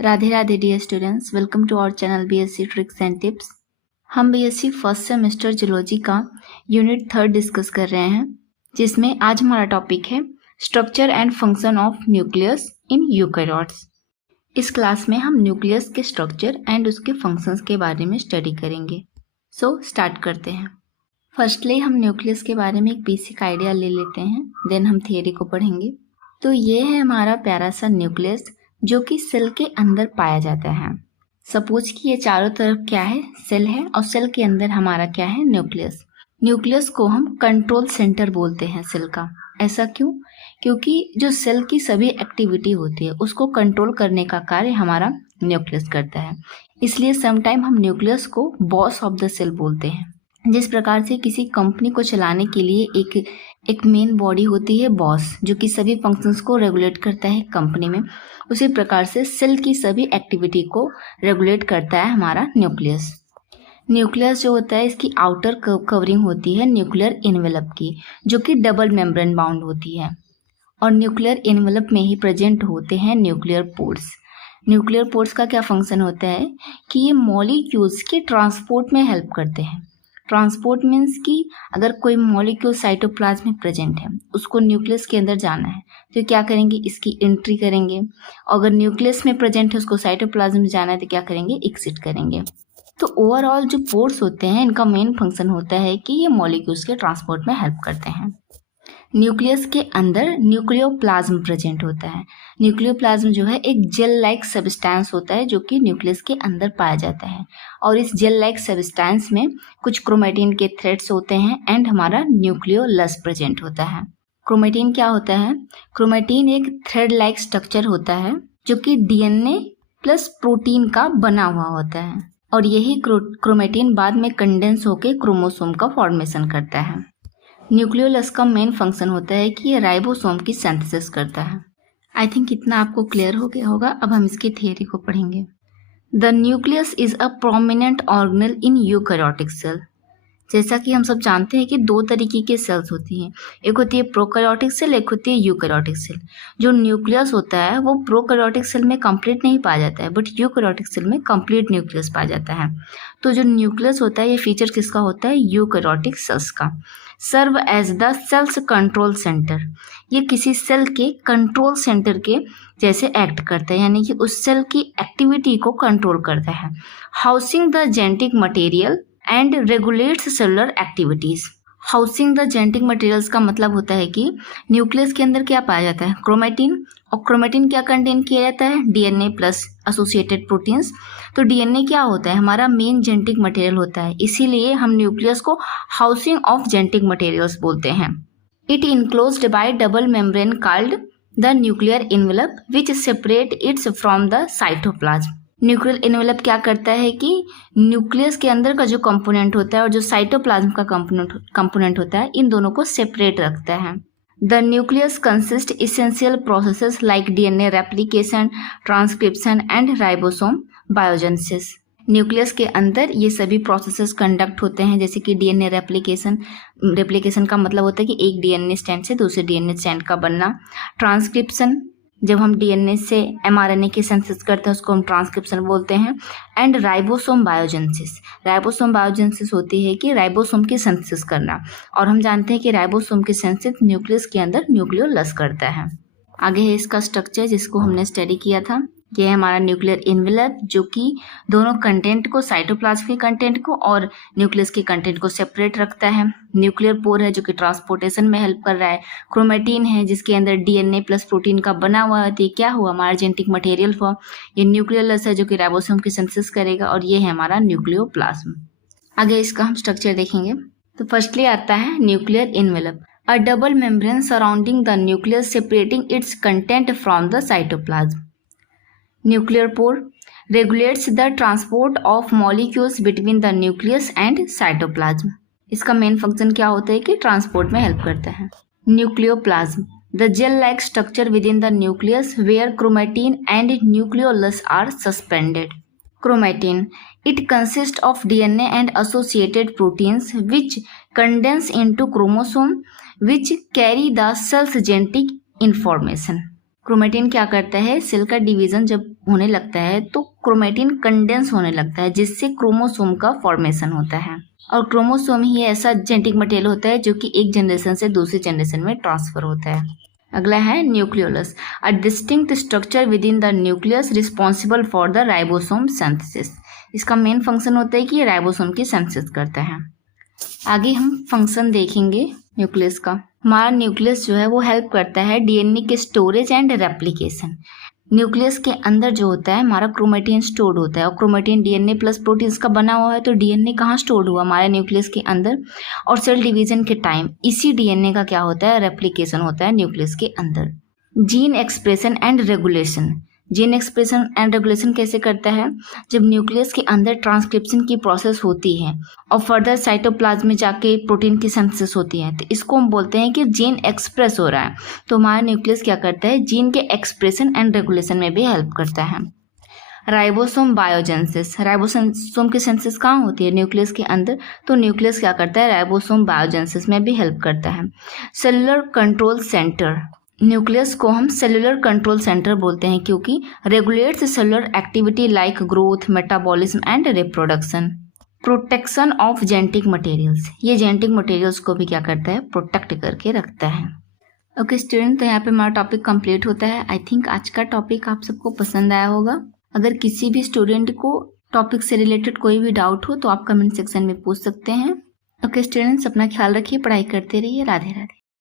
Radhe Radhe dear students, welcome to our channel BSc tricks and tips. हम BSc first semester zoology का unit 3 discuss कर रहे हैं, जिसमें आज हमारा टॉपिक है structure and function of nucleus in eukaryotes. इस क्लास में हम न्यूक्लियस के स्ट्रक्चर एंड उसके फंक्शंस के बारे में स्टडी करेंगे। सो स्टार्ट करते हैं। फर्स्टली हम न्यूक्लियस के बारे में एक बेसिक आइडिया ले लेते हैं, देन हम थियरी को पढ़ेंगे। तो ये है हमारा प्यारा सा न्यूक्लियस जो कि सेल के अंदर पाया जाता है। सपोज कि ये चारों तरफ क्या है, सेल है, और सेल के अंदर हमारा क्या है, न्यूक्लियस। न्यूक्लियस को हम कंट्रोल सेंटर बोलते हैं सेल का। ऐसा क्यों? क्योंकि जो सेल की सभी एक्टिविटी होती है उसको कंट्रोल करने का कार्य हमारा न्यूक्लियस करता है। इसलिए समटाइम हम न्यूक्लियस को बॉस ऑफ द सेल बोलते हैं। जिस प्रकार से किसी कंपनी को चलाने के लिए एक मेन बॉडी होती है बॉस, जो कि सभी फंक्शंस को रेगुलेट करता है कंपनी में, उसी प्रकार से सेल की सभी एक्टिविटी को रेगुलेट करता है हमारा न्यूक्लियस। न्यूक्लियस जो होता है, इसकी आउटर कवरिंग होती है न्यूक्लियर एनवेलप की, जो कि डबल मेम्ब्रेन बाउंड होती है, और न्यूक्लियर एनवेलप में ही प्रेजेंट होते हैं न्यूक्लियर पोर्स। न्यूक्लियर पोर्स का क्या फंक्शन होता है कि ये मॉलिक्यूल्स के ट्रांसपोर्ट में हेल्प करते हैं। ट्रांसपोर्ट मीन्स कि अगर कोई मॉलिक्यूल साइटोप्लाज्म में प्रेजेंट है, उसको न्यूक्लियस के अंदर जाना है, तो क्या करेंगे, इसकी एंट्री करेंगे। और अगर न्यूक्लियस में प्रेजेंट है, उसको साइटोप्लाज्म में जाना है, तो क्या करेंगे, एग्जिट करेंगे। तो ओवरऑल जो पोर्स होते हैं, इनका मेन फंक्शन होता है कि ये मॉलिक्यूल्स के ट्रांसपोर्ट में हेल्प करते हैं। न्यूक्लियस के अंदर न्यूक्लियोप्लाज्म प्रेजेंट होता है। न्यूक्लियोप्लाज्म जो है एक जेल लाइक सब्सटेंस होता है, जो कि न्यूक्लियस के अंदर पाया जाता है, और इस जेल लाइक सब्सटेंस में कुछ क्रोमेटिन के थ्रेड्स होते हैं एंड हमारा न्यूक्लियोलस प्रेजेंट होता है। क्रोमेटिन क्या होता है? क्रोमेटिन एक थ्रेड लाइक स्ट्रक्चर होता है जो कि डीएनए प्लस प्रोटीन का बना हुआ होता है, और यही क्रोमेटिन बाद में कंडेंस होकर क्रोमोसोम का फॉर्मेशन करता है। न्यूक्लियोलस का मेन फंक्शन होता है कि ये राइबोसोम की सिंथेसिस करता है। आई थिंक इतना आपको क्लियर हो गया होगा। अब हम इसकी थियरी को पढ़ेंगे। The nucleus is a prominent organelle in eukaryotic cell. जैसा कि हम सब जानते हैं कि दो तरीके के सेल्स होती हैं, एक होती है प्रोकैरियोटिक सेल, एक होती है यूकैरियोटिक सेल। जो न्यूक्लियस होता है वो प्रोकैरियोटिक सेल में कंप्लीट नहीं पाया जाता है, बट यूकैरियोटिक सेल में कंप्लीट न्यूक्लियस पाया जाता है। तो जो न्यूक्लियस होता है, ये फीचर किसका होता है? यूकैरियोटिक सेल्स का। Serve as the cells control center. ये किसी सेल के कंट्रोल सेंटर के जैसे एक्ट करता है, यानी कि उस सेल की एक्टिविटी को कंट्रोल करता है। Housing the genetic material and regulates cellular activities. Housing the genetic materials का मतलब होता है कि न्यूक्लियस के अंदर क्या पाया जाता है? क्रोमेटिन। और क्रोमेटिन क्या कंटेन किया जाता है? DNA plus associated proteins. तो डीएनए क्या होता है? हमारा मेन जेनेटिक मटेरियल होता है, इसीलिए हम न्यूक्लियस को हाउसिंग ऑफ जेनेटिक मटेरियल्स बोलते हैं। It enclosed bye double membrane called the nuclear envelope which separate it's from the cytoplasm. Nuclear envelope क्या करता है कि न्यूक्लियस के अंदर का जो कंपोनेंट होता है और जो साइटोप्लाज्म का कंपोनेंट होता है, इन दोनों को सेपरेट रखता है। The nucleus consist essential processes like DNA replication, transcription and ribosome biogenesis. Nucleus के अंदर ये सभी प्रोसेसेस कंडक्ट होते हैं, जैसे कि डीएनए रेप्लिकेशन का मतलब होता है कि एक डीएनए स्ट्रैंड से दूसरे डीएनए स्ट्रैंड का बनना। ट्रांसक्रिप्शन, जब हम डीएनए से एमआरएनए की सिंथेसिस करते हैं उसको हम ट्रांसक्रिप्शन बोलते हैं। एंड राइबोसोम बायोजेनेसिस होती है कि राइबोसोम की सिंथेसिस करना, और हम जानते हैं कि राइबोसोम की सिंथेसिस न्यूक्लियस के अंदर न्यूक्लियोलस करता है। आगे है इसका स्ट्रक्चर, जिसको हमने स्टडी किया था। ये है हमारा न्यूक्लियर एनवेलप, जो कि दोनों कंटेंट को, साइटोप्लाज्म के कंटेंट को और न्यूक्लियस के कंटेंट को सेपरेट रखता है। न्यूक्लियर पोर है जो कि ट्रांसपोर्टेशन में हेल्प कर रहा है। क्रोमेटिन है जिसके अंदर डीएनए प्लस प्रोटीन का बना हुआ है, क्या हुआ, हमारा जेनेटिक मटेरियल हुआ। ये न्यूक्लियोलस है जो कि राइबोसोम की सिंथेसिस करेगा, और ये है हमारा न्यूक्लियोप्लाज्म। आगे इसका हम स्ट्रक्चर देखेंगे। तो फर्स्टली आता है nuclear envelope, a double membrane surrounding the nucleus separating it's content from the cytoplasm. Nuclear pore regulates the transport of molecules between the nucleus and cytoplasm. इसका मेन फंक्शन क्या होता है कि ट्रांसपोर्ट में हेल्प करता है। Nucleoplasm, the gel like structure within the nucleus where chromatin and nucleolus are suspended. Chromatin, it consists of DNA and associated proteins which condense into chromosome which carry the cell's genetic information. Chromatin क्या करता है? Cell का division जब होने लगता है तो chromatin condense होने लगता है, जिससे क्रोमोसोम का फॉर्मेशन होता है। और क्रोमोसोम ही ऐसा जेनेटिक मटेरियल होता है जो कि एक जनरेशन से दूसरी जनरेशन में ट्रांसफर होता है। अगला है nucleolus, a distinct structure within the nucleus responsible for the ribosome synthesis. इसका मेन फंक्शन होता है कि ये राइबोसोम की सिंथेसिस करता है। आगे हम फंक्शन देखेंगे न्यूक्लियस का। हमारा न्यूक्लियस जो है वो हेल्प करता है डीएनए के स्टोरेज एंड रेप्लिकेशन। न्यूक्लियस के अंदर जो होता है हमारा क्रोमेटिन स्टोर्ड होता है, और क्रोमेटिन डीएनए प्लस प्रोटीन्स का बना हुआ है। तो डीएनए कहाँ स्टोर्ड हुआ? हमारे न्यूक्लियस के अंदर। और सेल डिवीजन के टाइम इसी डीएनए का क्या होता है? रेप्लिकेशन होता है न्यूक्लियस के अंदर। Gene expression and regulation, gene expression and regulation कैसे करता है? जब न्यूक्लियस के अंदर ट्रांसक्रिप्शन की प्रोसेस होती है और फर्दर साइटोप्लाज्म में जाके प्रोटीन की सिंथेसिस होती है, तो इसको हम बोलते हैं कि जीन एक्सप्रेस हो रहा है। तो हमारा न्यूक्लियस क्या करता है? जीन के एक्सप्रेशन एंड रेगुलेशन में भी हेल्प करता है। राइबोसोम बायोजेनेसिस, राइबोसोम की सिंथेसिस कहाँ होती है? न्यूक्लियस के अंदर। तो न्यूक्लियस क्या करता है? राइबोसोम बायोजेनेसिस में भी हेल्प करता है। सेलुलर कंट्रोल सेंटर, न्यूक्लियस को हम सेलुलर कंट्रोल सेंटर बोलते हैं क्योंकि regulates cellular activity like growth, metabolism and reproduction. Protection of genetic materials, ये जेनेटिक मटेरियल्स को भी क्या करता है? प्रोटेक्ट करके रखता है। ओके स्टूडेंट, तो यहाँ पे हमारा टॉपिक कंप्लीट होता है। आई थिंक आज का टॉपिक आप सबको पसंद आया होगा। अगर किसी भी स्टूडेंट को टॉपिक से रिलेटेड कोई भी डाउट हो तो आप कमेंट सेक्शन में पूछ सकते हैं। ओके स्टूडेंट्स, अपना ख्याल रखिए, पढ़ाई करते रहिए। राधे राधे।